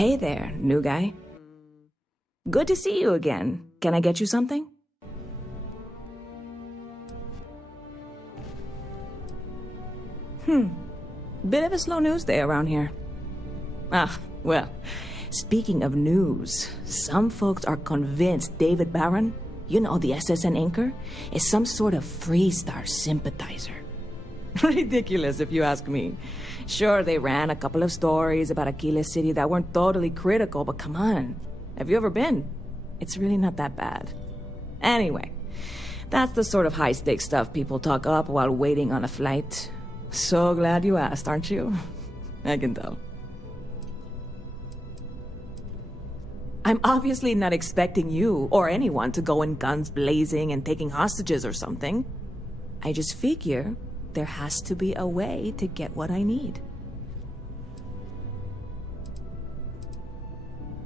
Hey there, new guy. Good to see you again. Can I get you something? Bit of a slow news day around here. Well, speaking of news, some folks are convinced David Barron, you know, the SSN anchor, is some sort of Freestar sympathizer. Ridiculous, if you ask me. Sure, they ran a couple of stories about Aquila City that weren't totally critical, but come on. Have you ever been? It's really not that bad. Anyway, that's the sort of high-stakes stuff people talk up while waiting on a flight. So glad you asked, aren't you? I can tell. I'm obviously not expecting you or anyone to go in guns blazing and taking hostages or something. I just figure there has to be a way to get what I need.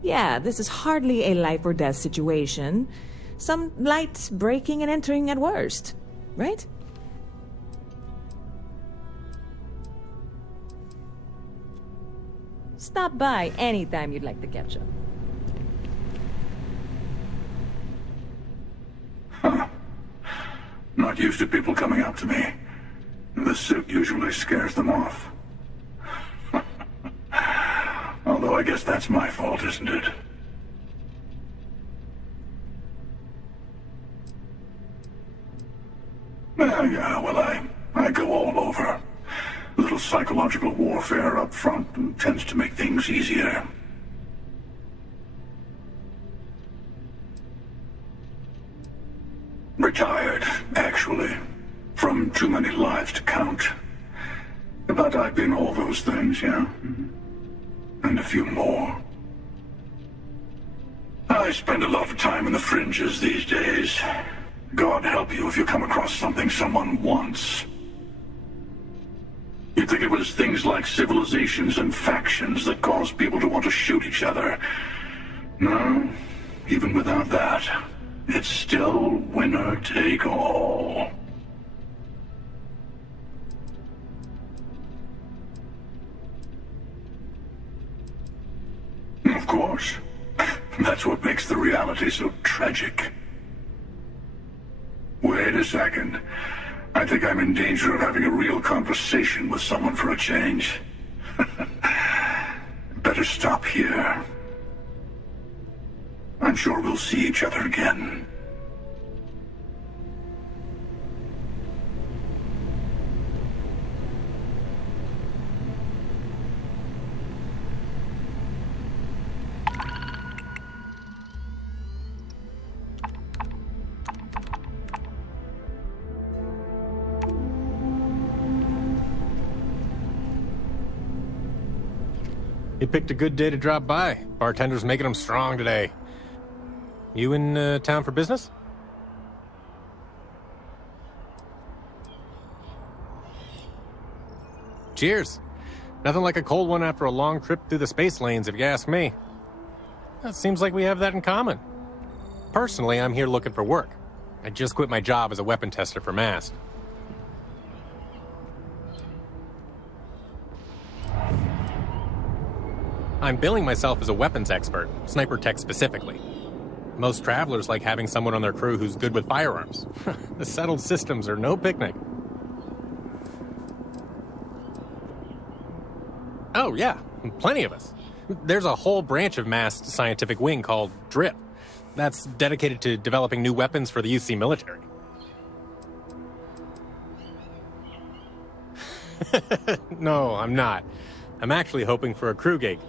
Yeah, this is hardly a life or death situation. Some light breaking and entering at worst, right? Stop by anytime you'd like to catch up. Not used to people coming up to me. The suit usually scares them off. Although I guess that's my fault, isn't it? Yeah, well, I go all over. A little psychological warfare up front tends to make things easier. Retired, actually. From too many lives to count. But I've been all those things, yeah. And a few more. I spend a lot of time in the fringes these days. God help you if you come across something someone wants. You'd think it was things like civilizations and factions that cause people to want to shoot each other. No, even without that, it's still winner take all. Of course. That's what makes the reality so tragic. Wait a second. I think I'm in danger of having a real conversation with someone for a change. Better stop here. I'm sure we'll see each other again. You picked a good day to drop by. Bartender's making them strong today. You in town for business? Cheers. Nothing like a cold one after a long trip through the space lanes, if you ask me. It seems like we have that in common. Personally, I'm here looking for work. I just quit my job as a weapon tester for MAST. I'm billing myself as a weapons expert, sniper tech specifically. Most travelers like having someone on their crew who's good with firearms. The settled systems are no picnic. Oh yeah, plenty of us. There's a whole branch of MAST scientific wing called DRIP. That's dedicated to developing new weapons for the UC military. No, I'm not. I'm actually hoping for a crew gig.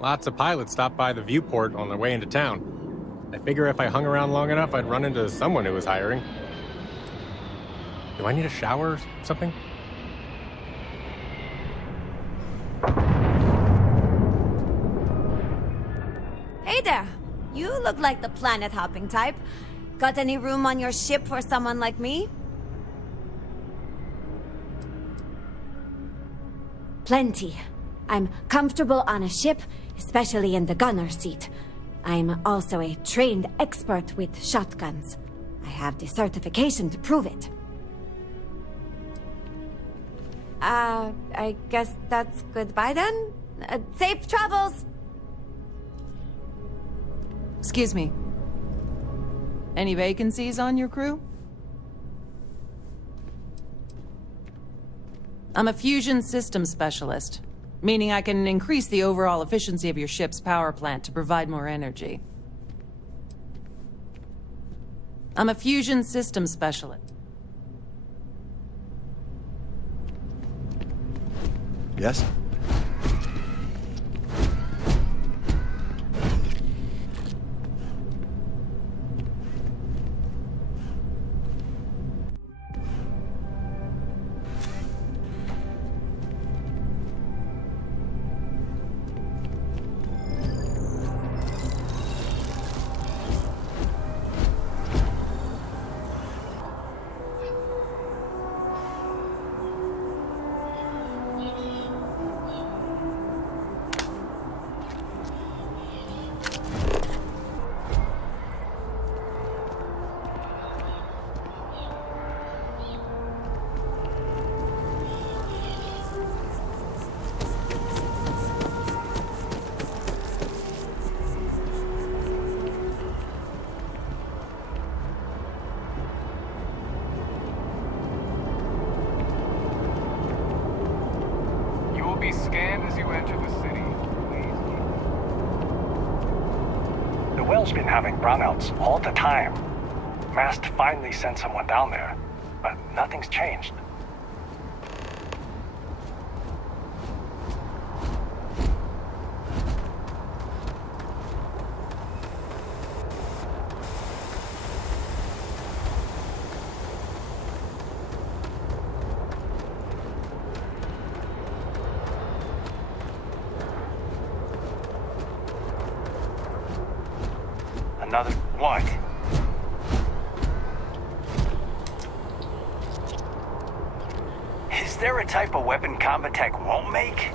Lots of pilots stop by the viewport on their way into town. I figure if I hung around long enough, I'd run into someone who was hiring. Do I need a shower or something? Hey there! You look like the planet-hopping type. Got any room on your ship for someone like me? Plenty. I'm comfortable on a ship, especially in the gunner seat. I'm also a trained expert with shotguns. I have the certification to prove it. I guess that's goodbye then? Safe travels! Excuse me. Any vacancies on your crew? I'm a fusion systems specialist, meaning I can increase the overall efficiency of your ship's power plant to provide more energy. I'm a fusion systems specialist. Yes? Be scanned as you enter the city. The well's been having brownouts all the time. Mast finally sent someone down there, but nothing's changed. Another what? Is there a type of weapon combat tech won't make?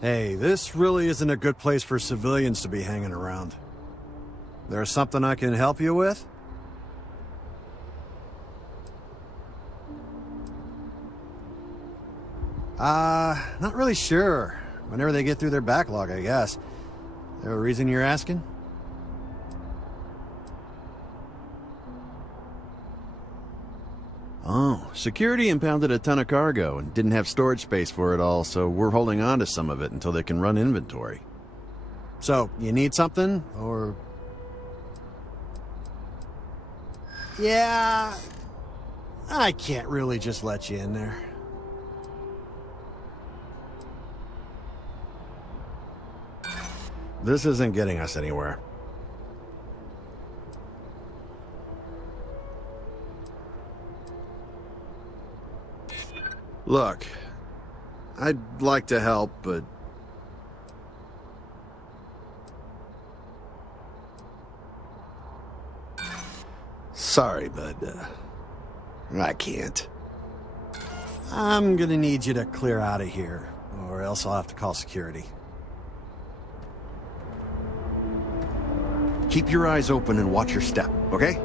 Hey, this really isn't a good place for civilians to be hanging around. There's something I can help you with? Not really sure. Whenever they get through their backlog, I guess. There a reason you're asking? Oh, security impounded a ton of cargo and didn't have storage space for it all, so we're holding on to some of it until they can run inventory. So, you need something, or... Yeah... I can't really just let you in there. This isn't getting us anywhere. Look, I'd like to help, but... Sorry, but, I can't. I'm gonna need you to clear out of here, or else I'll have to call security. Keep your eyes open and watch your step, okay?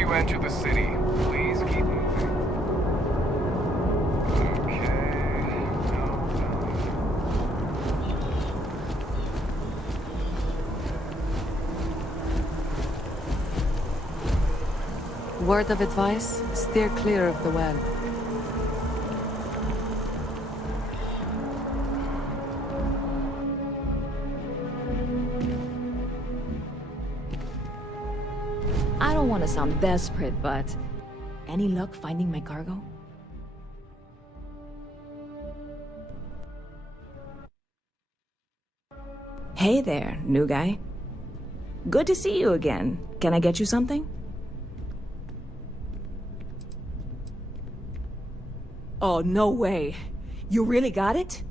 you enter the city, please keep moving. Okay. No. Word of advice, steer clear of the well. I don't want to sound desperate, but any luck finding my cargo? Hey there, new guy. Good to see you again. Can I get you something? Oh, no way. You really got it?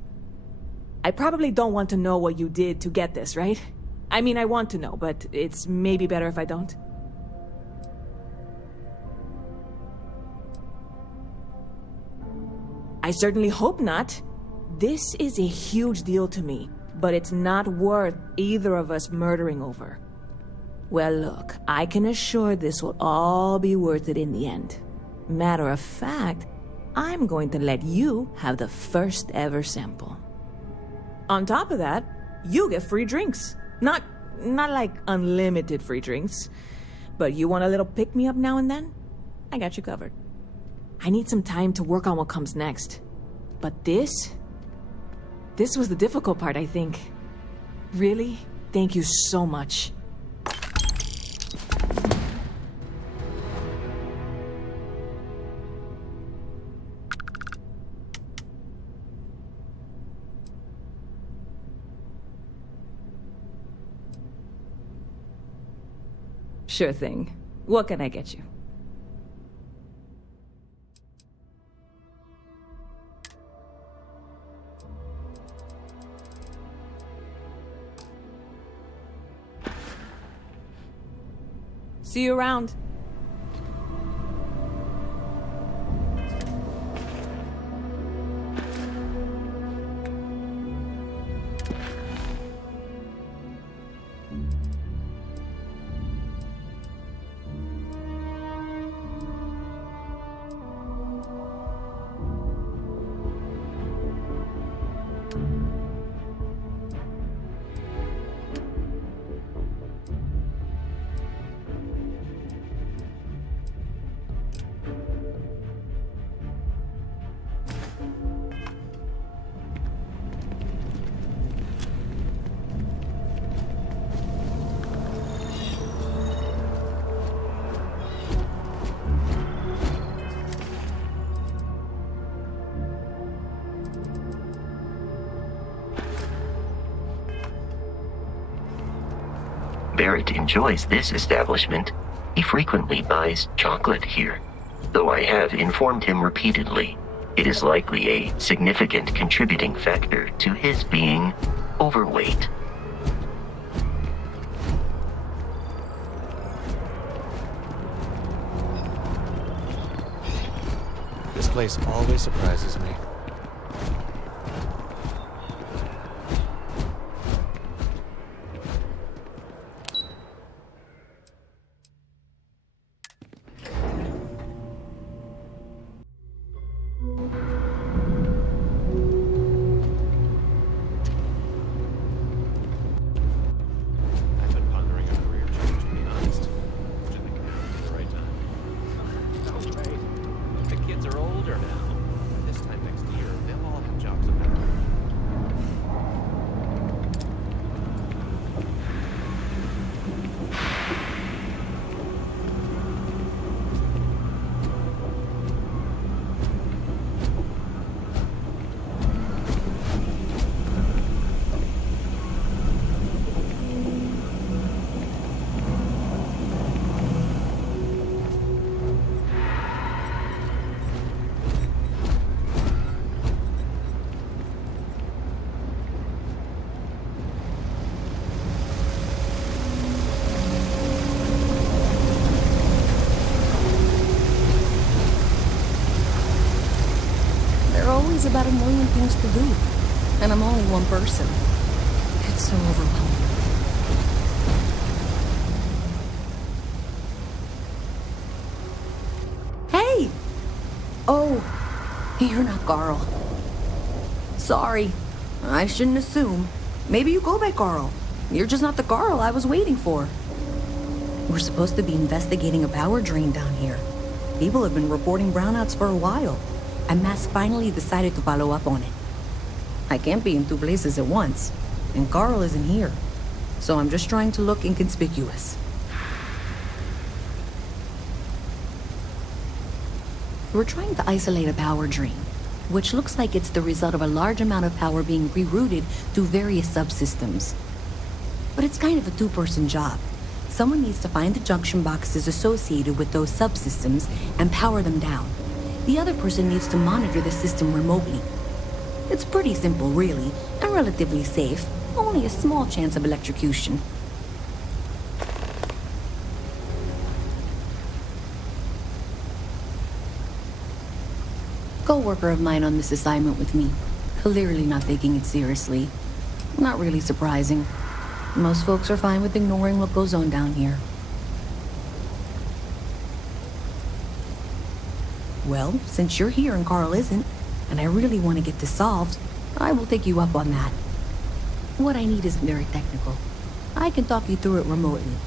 I probably don't want to know what you did to get this, right? I mean, I want to know, but it's maybe better if I don't. I certainly hope not. This is a huge deal to me, but it's not worth either of us murdering over. Well, look, I can assure this will all be worth it in the end. Matter of fact, I'm going to let you have the first ever sample. On top of that, you get free drinks. Not like unlimited free drinks, but you want a little pick-me-up now and then? I got you covered. I need some time to work on what comes next. But this was the difficult part, I think. Really, thank you so much. Sure thing. What can I get you? See you around. Barrett enjoys this establishment. He frequently buys chocolate here, though I have informed him repeatedly it is likely a significant contributing factor to his being overweight. This place always surprises me. About a million things to do, and I'm only one person. It's so overwhelming. Oh, you're not Carl. Sorry. I shouldn't assume. Maybe you go by Carl. You're just not the Carl I was waiting for. We're supposed to be investigating a power drain down here. People have been reporting brownouts for a while, and Mass finally decided to follow up on it. I can't be in two places at once, and Carl isn't here, so I'm just trying to look inconspicuous. We're trying to isolate a power drain, which looks like it's the result of a large amount of power being rerouted through various subsystems. But it's kind of a two-person job. Someone needs to find the junction boxes associated with those subsystems and power them down. The other person needs to monitor the system remotely. It's pretty simple, really, and relatively safe. Only a small chance of electrocution. Co-worker of mine on this assignment with me. Clearly not taking it seriously. Not really surprising. Most folks are fine with ignoring what goes on down here. Well, since you're here and Carl isn't, and I really want to get this solved, I will take you up on that. What I need isn't very technical. I can talk you through it remotely.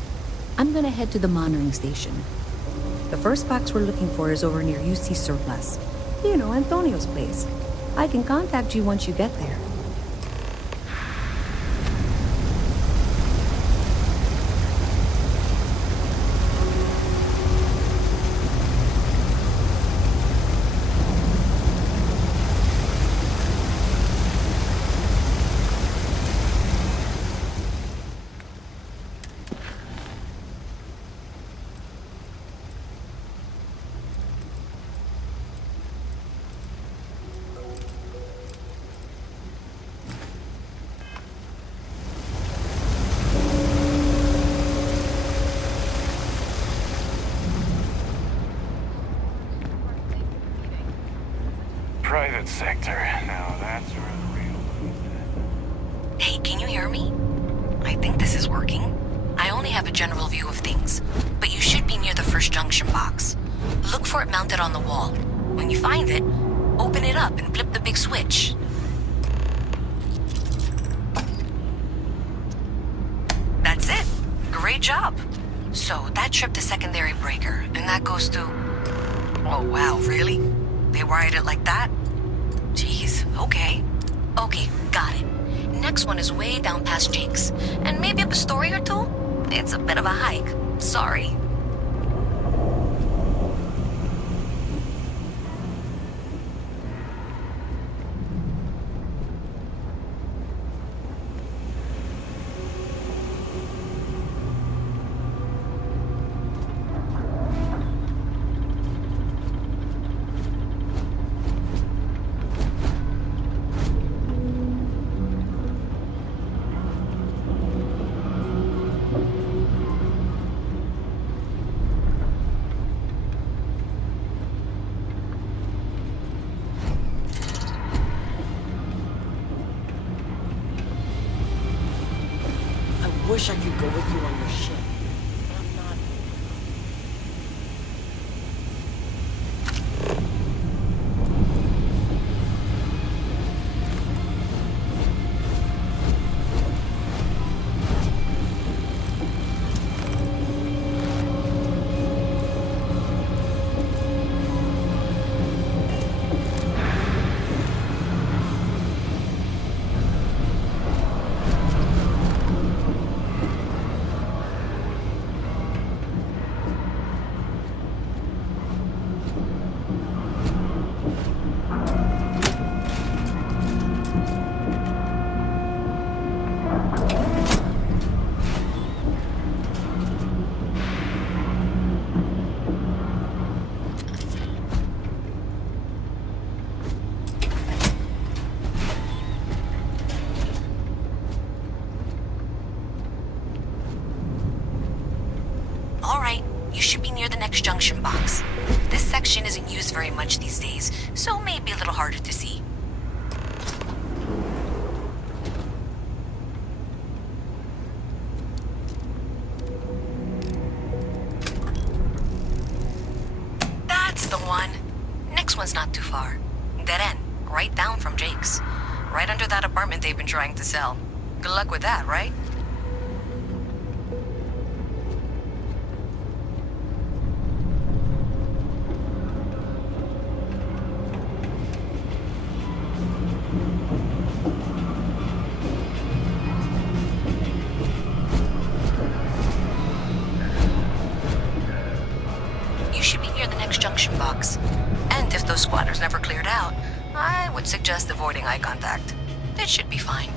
I'm gonna head to the monitoring station. The first box we're looking for is over near UC Surplus. You know, Antonio's place. I can contact you once you get there. Private sector. Now that's where the real... Hey, can you hear me? I think this is working. I only have a general view of things, but you should be near the first junction box. Look for it mounted on the wall. When you find it, open it up and flip the big switch. That's it. Great job. So that tripped the secondary breaker, and that goes to... Oh wow, really? They wired it like that? Jeez, okay. Okay, got it. Next one is way down past Jake's, and maybe up a story or two? It's a bit of a hike. Sorry. Wish I could go with you on your ship. But I'm not. Junction box. This section isn't used very much these days, so may be a little harder to see. That's the one. next one's not too far. Dead end, right down from Jake's. Right under that apartment they've been trying to sell. Good luck with that, right? You should be near the next junction box. And if those squatters never cleared out, I would suggest avoiding eye contact. It should be fine.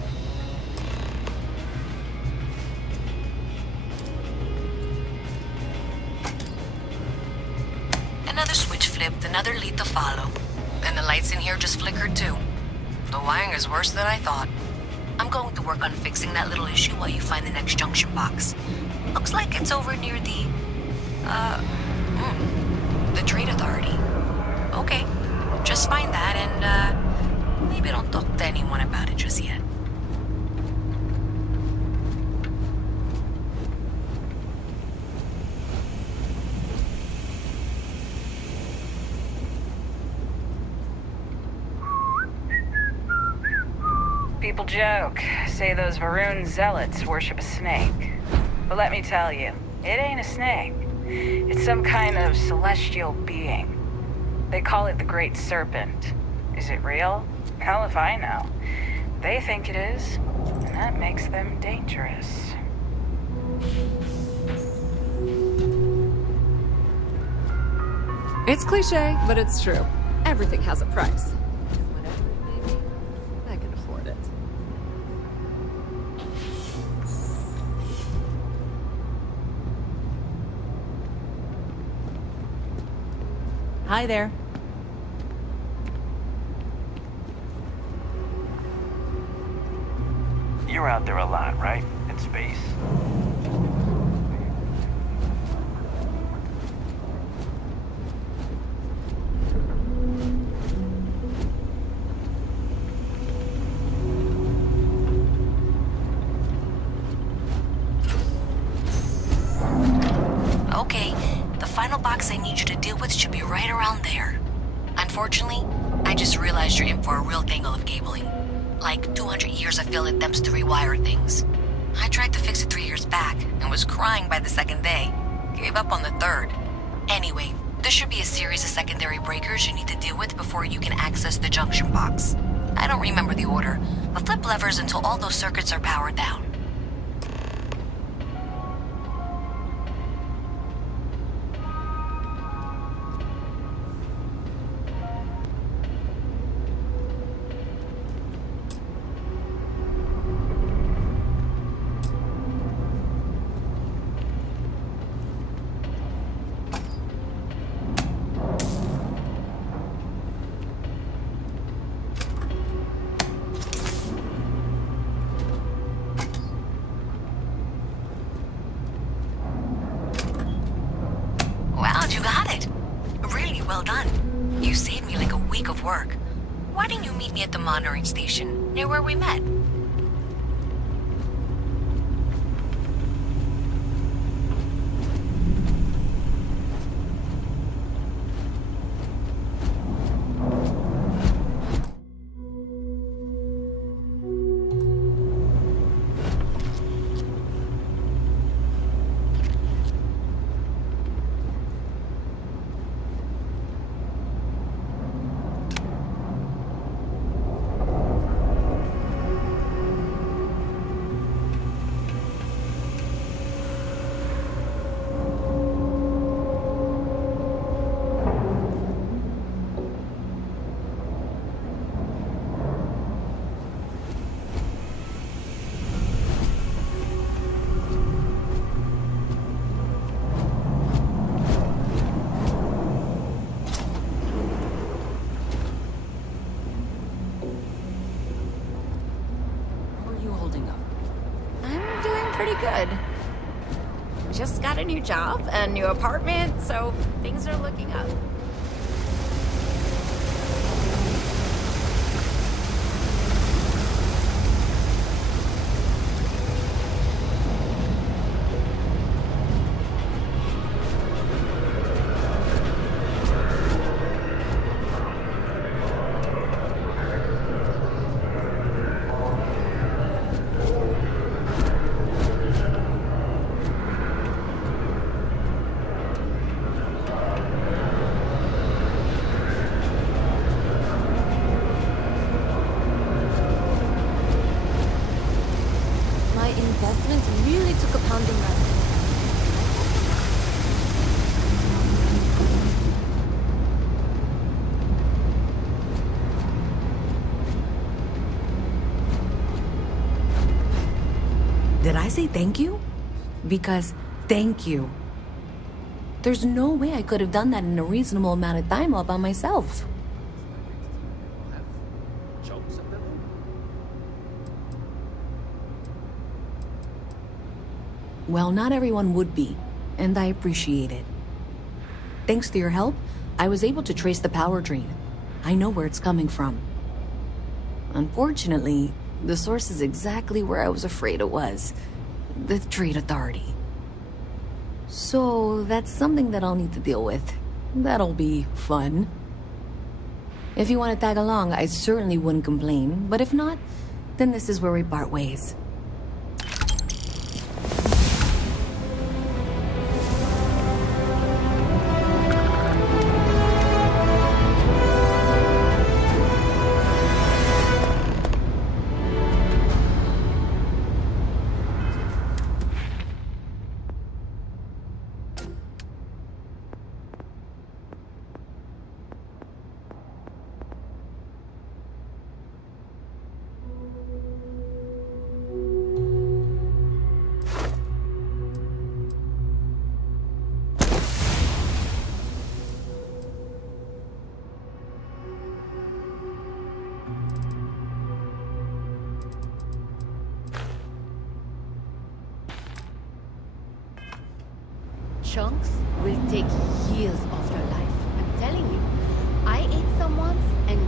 Another switch flipped, another lead to follow. And the lights in here just flickered too. The wiring is worse than I thought. I'm going to work on fixing that little issue while you find the next junction box. Looks like it's over near the Trade Authority. Okay, just find that and, maybe don't talk to anyone about it just yet. People joke, say those Varun zealots worship a snake. But let me tell you, it ain't a snake. It's some kind of celestial being. They call it the Great Serpent. Is it real? Hell if I know. They think it is, and that makes them dangerous. It's cliche, but it's true. Everything has a price. Whatever it may be, I can afford it. Hi there. You're out there a lot, right? In space? Okay, the final box I need you to deal with should be right around there. Unfortunately, I just realized you're in for a real tangle of cabling. Like 200 years of field attempts to rewire things. I tried to fix it 3 years back and was crying by the second day. Gave up on the third. Anyway, there should be a series of secondary breakers you need to deal with before you can access the junction box. I don't remember the order, but flip levers until all those circuits are powered down. You got it. Really well done. You saved me like a week of work. Why didn't you meet me at the monitoring station, near where we met? Good. Just got a new job, a new apartment, so things are looking up. I say thank you because thank you. There's no way I could have done that in a reasonable amount of time all by myself. Well, not everyone would be, and I appreciate it. Thanks to your help, I was able to trace the power drain. I know where it's coming from. Unfortunately, the source is exactly where I was afraid it was. The Trade Authority. So, that's something that I'll need to deal with. That'll be fun. If you want to tag along, I certainly wouldn't complain, but if not, then this is where we part ways. Chunks will take years of your life. I'm telling you. I ate some once, and